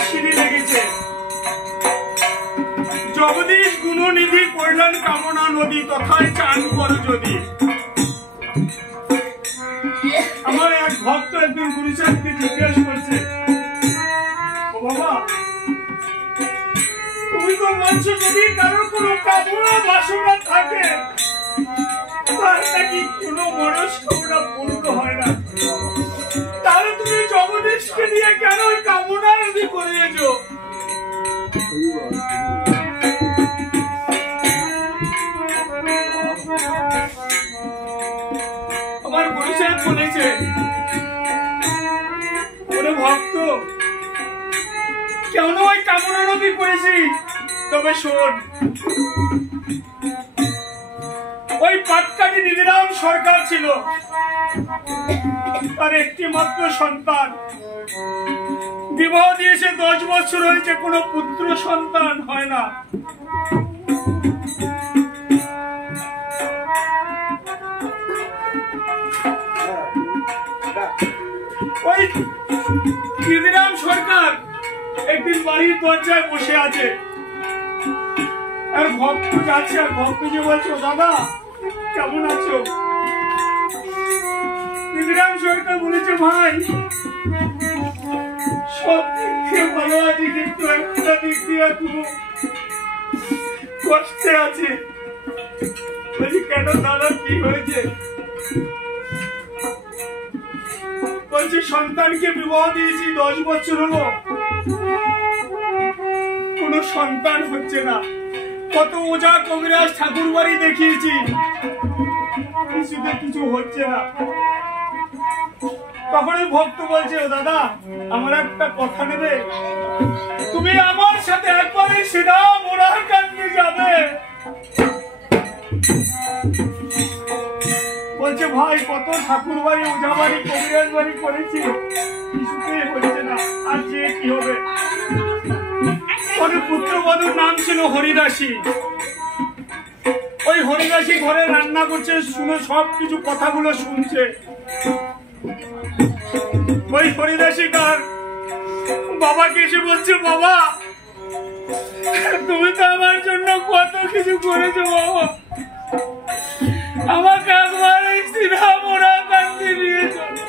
অশ্বিনী লেগেছে। জগদীশ গুণনিধি কল্যাণ কামনা নদী তথায় চান করো যদি। আমার এক ভক্ত একদিন গুরুচাঁদকে জিজ্ঞেস করছে, ও বাবা, তুমি তো বলছো যদি কারোর কোনো কামনা বাসনা থাকে তার নাকি কোনো মনস্কামনা পূর্ণ হয় না, তাহলে তুমি জগদীশকে দিয়ে কেন কামনা নদী করিয়েছো? আমার গুরুচাঁদ বলেছে, ওরে ভক্ত, কেন ওই কামনা নদী করেছিস? তবে শোন, ওই পাটকাটি নিধিরাম সরকার ছিল, তার একটি মাত্র সন্তান, বিবাহ দিয়েছে 10 বছর হয়েছে, কোনো পুত্র সন্তান হয় না। ওই নিধিরাম সরকার একদিন বাড়ির দরজায় বসে আছে, আর ভক্ত যাচ্ছে, আর ভক্ত যে বলছো, দাদা কেমন আছো? নিধিরাম সরকার বলেছে, ভাই সব দিক দিয়ে ভালো আছি, কিন্তু একটা দিক দিয়ে খুব কষ্টে আছে। বলছি, কেন দাদা, কি হয়েছে? বলছে, সন্তানকে বিবাহ দিয়েছি 10 বছর হলো, কোন সন্তান হচ্ছে না। কত ওঝা কবিরাজ ঠাকুর বাড়ি দেখিয়েছি, কিছুতে কিছু হচ্ছে না। তখনই ভক্ত বলছে, ও দাদা, আমার একটা কথা নেবে, তুমি আমার সাথে একবারে সিধা মোরারকান্দি যাবে। বলছে, ভাই কত ঠাকুর বাড়ি, ওঝা বাড়ি, কবিরাজ বাড়ি করেছি, কিছুতেই হচ্ছে না, আর যে কি হবে। পুত্রবধূর নাম ছিল হরিদাসী। ওই হরিদাসী ঘরে রান্না করছে, শুনে সবকিছু কথাগুলো শুনছে। ওই হরিদাসী তার বাবাকে এসে বলছে, বাবা তুমি তো আমার জন্য কত কিছু করেছো, বাবা আমাকে একবার এই সিধা মোরারকান্দি নিয়ে চলো।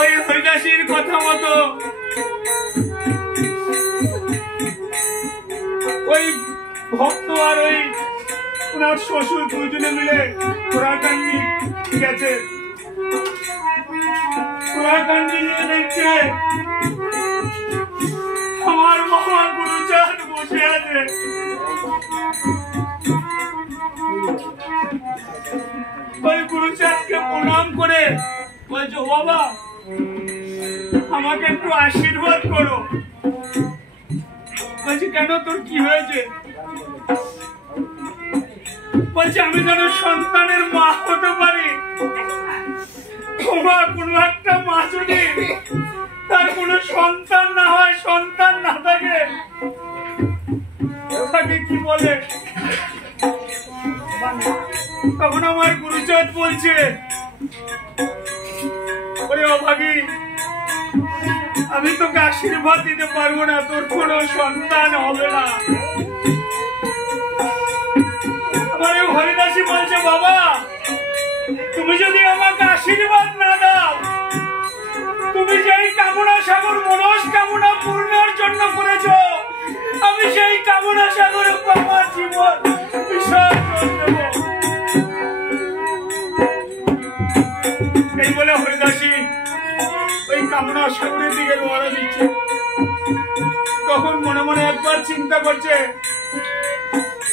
ওই হরিদাসীর কথা মতো ওই ভক্ত আর ওই ওনার শ্বশুর দুজনে মিলে মোরারকান্দি গেছে। মোরারকান্দি নিয়ে দেখছে আমার বাবা গুরুচাঁদ বসে আছে। ওই গুরুচাঁদকে প্রণাম করে বলছো, বাবা আমাকে একটু আশীর্বাদ করো। বলছি, কেন, তোর কি হয়েছে? বলছে, আমি যেন সন্তানের মা হতে পারি। তোমার কোনো একটা মা যদি তার কোনো সন্তান না হয়, সন্তান না থাকে, তাকে কি বলে? তখন আমার গুরুচাঁদ বলছে, ওরে অভাগী, আমি তোকে আশীর্বাদ দিতে পারবো না, তোর কোনো সন্তান হবে না। আমার হরিদাসী বলছে, বাবা তুমি যদি আমাকে আশীর্বাদ না দাও, তুমি যেই কামনা সাগর মনস্কামনা পূর্ণের জন্য করেছো, আমি সেই কামনা সাগরে আমার জীবন বিসর্জন দেব। এই বলে হরিদাসী ওই কামনা সাগরের দিকে রওনা দিচ্ছে। তখন মনে মনে একবার চিন্তা করছে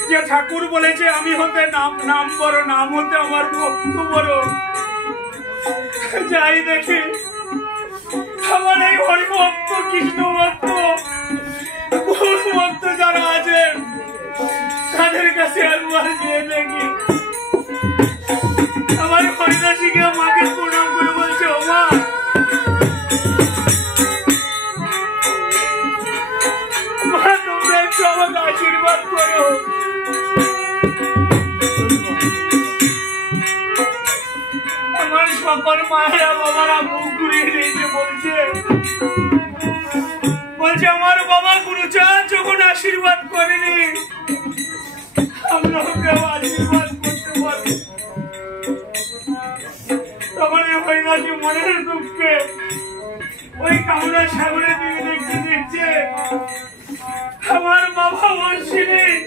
যে ঠাকুর বলেছে আমি হতে নাম বড়, নাম হতে আমার ভক্ত বড়। যাই দেখি আমার এই হরিভক্ত, কৃষ্ণ ভক্ত, গৌর ভক্ত যারা আছেন তাদের কাছে একবার গিয়ে দেখি। আমার হরিদাসীকে মাকে প্রণাম করে বলছে, ও মা, তোমরা একটু আমাকে আশীর্বাদ করো। আমার মায়েরা বাবারা মুখ ঘুরিয়ে নিয়েছে, বলছে আমার বাবা গুরুচাঁদ যখন আশীর্বাদ করেনি আমরাও কেউ আশীর্বাদ করতে পারি। তখন এই হরিদাসী মনের দুঃখে ওই কামনা সাগরে দিকে দেখতে দেখছে আমার বাবা বলছিলেন